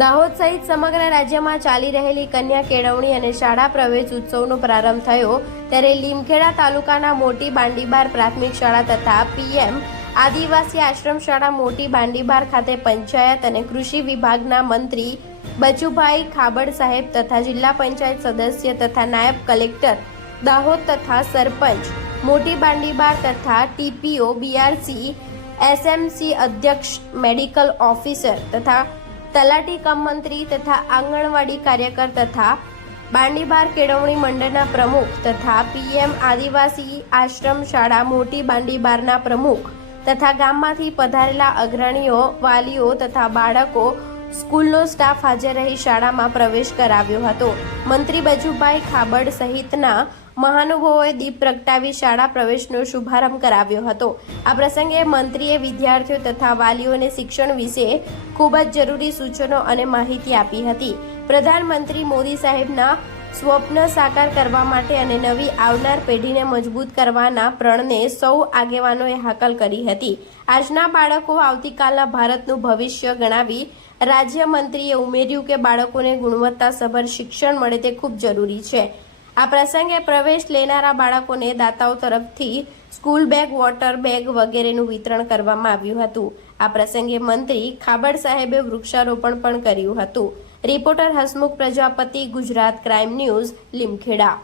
દાહોદ સહિત સમગ્ર રાજ્યમાં ચાલી રહેલી કન્યા કેળવણી અને શાળા પ્રવેશ ઉત્સવનો પ્રારંભ થયો ત્યારે લીમખેડા તાલુકાના મોટી બાંડીબાર પ્રાથમિક શાળા તથા પીએમ આદિવાસી આશ્રમ શાળા મોટી બાંડીબાર ખાતે પંચાયત અને કૃષિ વિભાગના મંત્રી બચુભાઈ ખાબડ સાહેબ તથા જિલ્લા પંચાયત સદસ્ય તથા નાયબ કલેક્ટર દાહોદ તથા સરપંચ મોટી બાંડીબાર તથા ટીપીઓ બીઆરસી એસએમસી અધ્યક્ષ મેડિકલ ઓફિસર તથા તલાટી કમ મંત્રી તથા આંગણવાડી કાર્યકર તથા બાંડીબાર કેળવણી મંડળના પ્રમુખ તથા પીએમ આદિવાસી આશ્રમ શાળા મોટી બાંડીબારના પ્રમુખ તથા ગામમાંથી પધારેલા અગ્રણીઓ વાલીઓ તથા બાળકો સ્કૂલનો સ્ટાફ હાજર રહી શાળામાં પ્રવેશ કરાવ્યો હતો। મંત્રી બચુભાઈ ખાબડ સહિતના મહાનુભાવોએ દીપ પ્રગટાવી શાળા પ્રવેશનો શુભારંભ કરાવ્યો હતો। આ પ્રસંગે મંત્રીએ વિદ્યાર્થીઓ તથા વાલીઓને શિક્ષણ વિશે ખૂબ જ જરૂરી સૂચનો અને માહિતી આપી હતી। પ્રધાનમંત્રી મોદી સાહેબના સ્વપ્ન સાકાર કરવા માટે અને નવી આવનાર પેઢીને મજબૂત કરવાના પ્રણને સૌ આગેવાનોએ હાકલ કરી હતી। આજના બાળકો આવતીકાલના ભારતનું ભવિષ્ય ગણાવી રાજ્યમંત્રીએ ઉમેર્યું કે બાળકોને ગુણવત્તાસભર શિક્ષણ મળે તે ખૂબ જરૂરી છે। આ પ્રસંગે પ્રવેશ લેનારા બાળકોને દાતાઓ તરફથી સ્કૂલ બેગ, વોટર બેગ વગેરેનું વિતરણ કરવામાં આવ્યું હતું। આ પ્રસંગે મંત્રી ખાબડ સાહેબે વૃક્ષારોપણ પણ કર્યું હતું। Reporter Hasmukh Prajapati, Gujarat crime news, Limkheda.